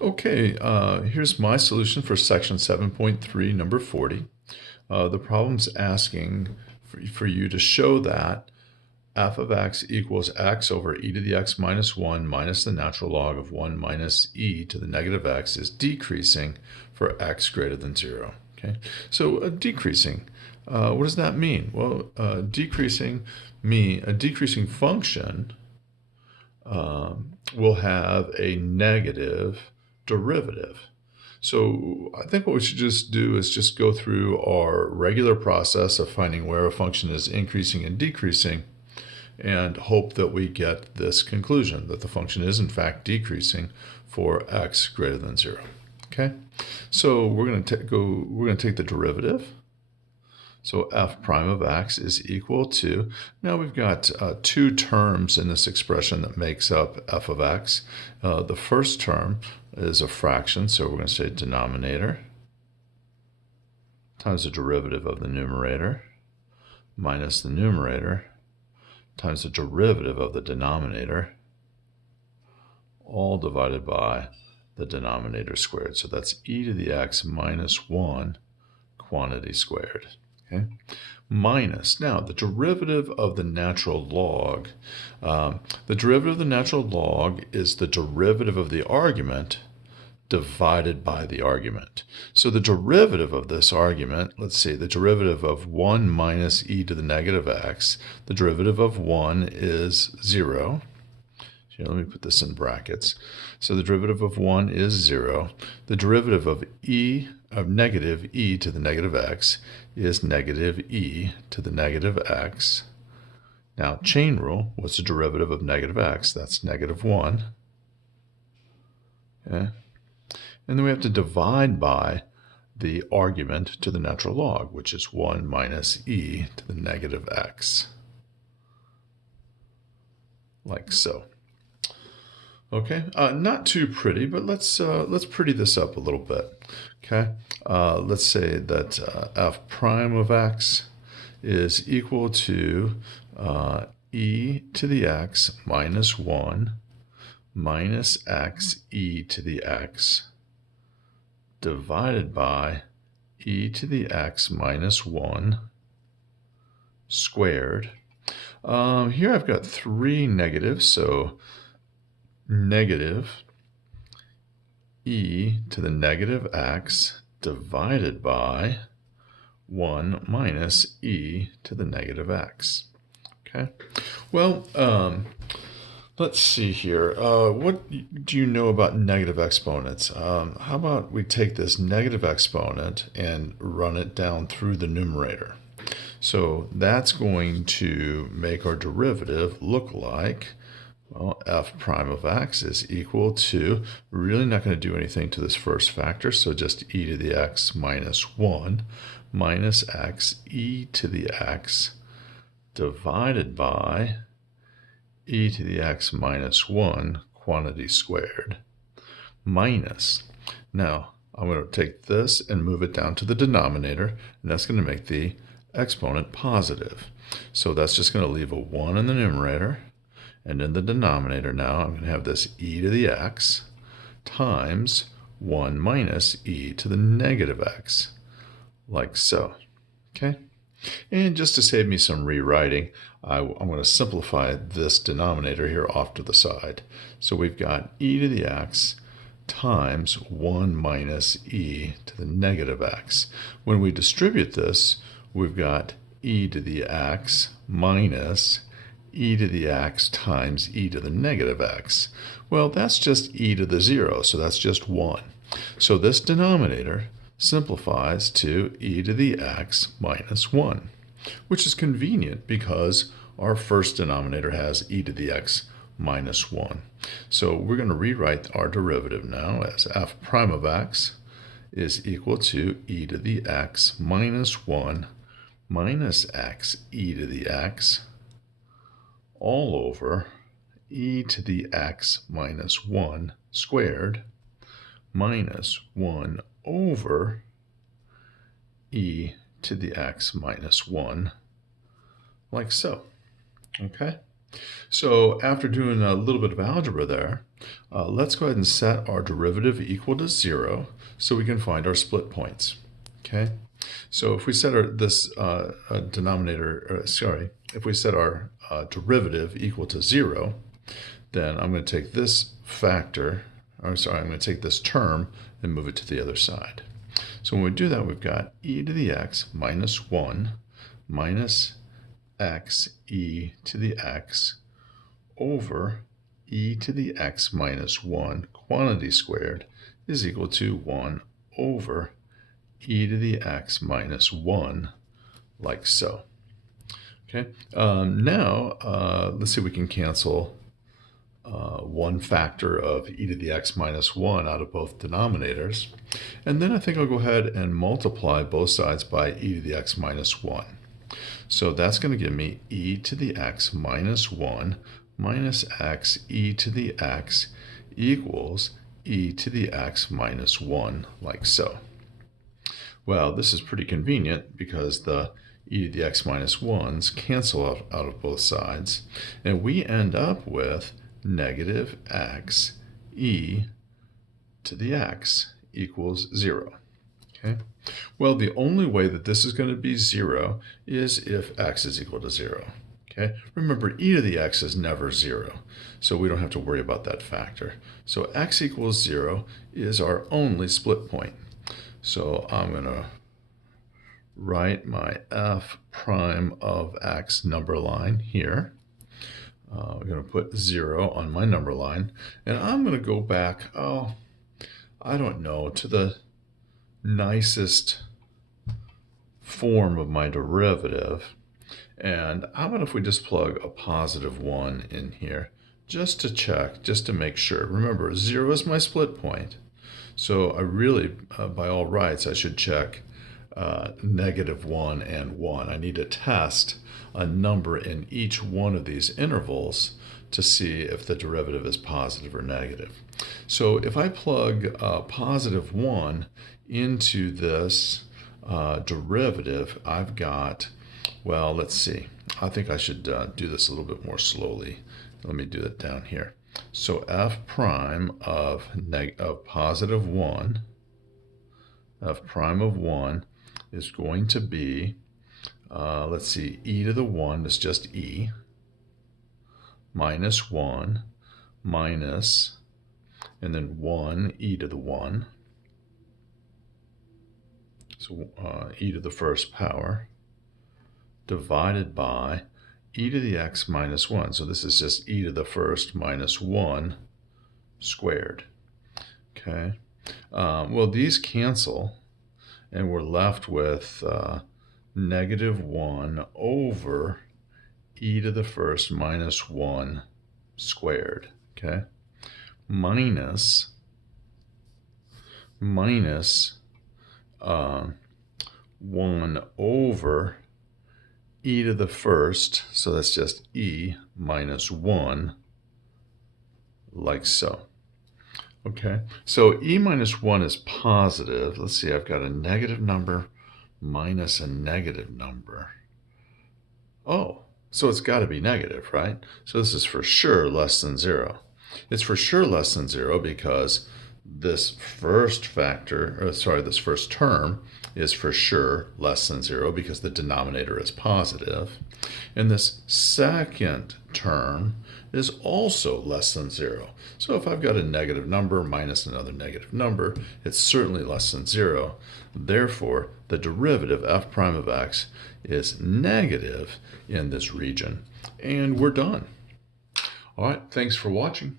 Okay, here's my solution for section 7.3, number 40. The problem's asking for you to show that f of x equals x over e to the x minus 1 minus the natural log of 1 minus e to the negative x is decreasing for x greater than 0. Okay, so decreasing, what does that mean? Well, a decreasing function will have a negative derivative. So I think what we should just do is just go through our regular process of finding where a function is increasing and decreasing and hope that we get this conclusion, that the function is in fact decreasing for x greater than 0. Okay, so we're going to take the derivative. So f prime of x is equal to, now we've got two terms in this expression that makes up f of x. The first term is a fraction, so we're going to say denominator times the derivative of the numerator minus the numerator times the derivative of the denominator, all divided by the denominator squared. So that's e to the x minus 1 quantity squared. Okay, minus, now the derivative of the natural log. The derivative of the natural log is the derivative of the argument divided by the argument. So the derivative of this argument, let's see, the derivative of 1 minus e to the negative x, the derivative of 1 is 0. Here, let me put this in brackets. So the derivative of 1 is 0. The derivative of negative e to the negative x is negative e to the negative x. Now, chain rule, what's the derivative of negative x? That's negative 1. Okay. And then we have to divide by the argument to the natural log, which is 1 minus e to the negative x. Like so. Okay, not too pretty, but let's pretty this up a little bit. Okay, let's say that f prime of x is equal to e to the x minus 1 minus x e to the x divided by e to the x minus 1 squared. Here I've got three negatives, so negative e to the negative x divided by 1 minus e to the negative x. Okay, well, let's see here. What do you know about negative exponents? How about we take this negative exponent and run it down through the numerator? So that's going to make our derivative look like, well, f prime of x is equal to, we're really not going to do anything to this first factor, so just e to the x minus 1 minus x e to the x divided by e to the x minus 1 quantity squared minus. Now, I'm going to take this and move it down to the denominator, and that's going to make the exponent positive. So that's just going to leave a 1 in the numerator. And in the denominator now, I'm going to have this e to the x times 1 minus e to the negative x, like so. Okay? And just to save me some rewriting, I'm going to simplify this denominator here off to the side. So we've got e to the x times 1 minus e to the negative x. When we distribute this, we've got e to the x minus e to the x times e to the negative x. Well, that's just e to the 0, so that's just 1. So this denominator simplifies to e to the x minus 1, which is convenient because our first denominator has e to the x minus 1. So we're going to rewrite our derivative now as f prime of x is equal to e to the x minus 1 minus x e to the x all over e to the x minus 1 squared minus 1 over e to the x minus 1, like so. Okay? So after doing a little bit of algebra there, let's go ahead and set our derivative equal to 0 so we can find our split points. Okay, so if we set if we set our derivative equal to 0, then I'm going to take this factor, I'm going to take this term and move it to the other side. So when we do that, we've got e to the x minus 1 minus x e to the x over e to the x minus 1 quantity squared is equal to 1 over e to the x minus 1, like so. Okay, now let's see if we can cancel one factor of e to the x minus 1 out of both denominators. And then I think I'll go ahead and multiply both sides by e to the x minus 1. So that's going to give me e to the x minus 1 minus x e to the x equals e to the x minus 1, like so. Well, this is pretty convenient because the e to the x minus 1's cancel out of both sides, and we end up with negative x e to the x equals 0. Okay. Well, the only way that this is going to be 0 is if x is equal to 0. Okay. Remember, e to the x is never 0, so we don't have to worry about that factor. So x equals 0 is our only split point. So I'm going to write my f prime of x number line here. We're going to put 0 on my number line, and I'm going to go back, I don't know, to the nicest form of my derivative. And how about if we just plug a positive 1 in here, just to check, just to make sure. Remember, 0 is my split point. So I really, by all rights, I should check negative 1 and 1. I need to test a number in each one of these intervals to see if the derivative is positive or negative. So if I plug positive 1 into this derivative, I've got, well, let's see. I think I should do this a little bit more slowly. Let me do it down here. So f prime of positive 1, f prime of 1 is going to be, let's see, e to the 1 is just e, minus 1, minus, and then 1 e to the 1. So e to the first power, divided by e to the x minus 1. So this is just e to the first minus 1 squared. Okay. Well, these cancel, and we're left with negative 1 over e to the first minus 1 squared. Okay. Minus 1 over e to the first, so that's just e minus 1, like so. Okay, so e minus 1 is positive. Let's see, I've got a negative number minus a negative number. Oh, so it's got to be negative, right? So this is for sure less than 0. It's for sure less than 0 because this first this first term is for sure less than 0 because the denominator is positive. And this second term is also less than 0. So if I've got a negative number minus another negative number, it's certainly less than 0. Therefore, the derivative f prime of x is negative in this region. And we're done. All right, thanks for watching.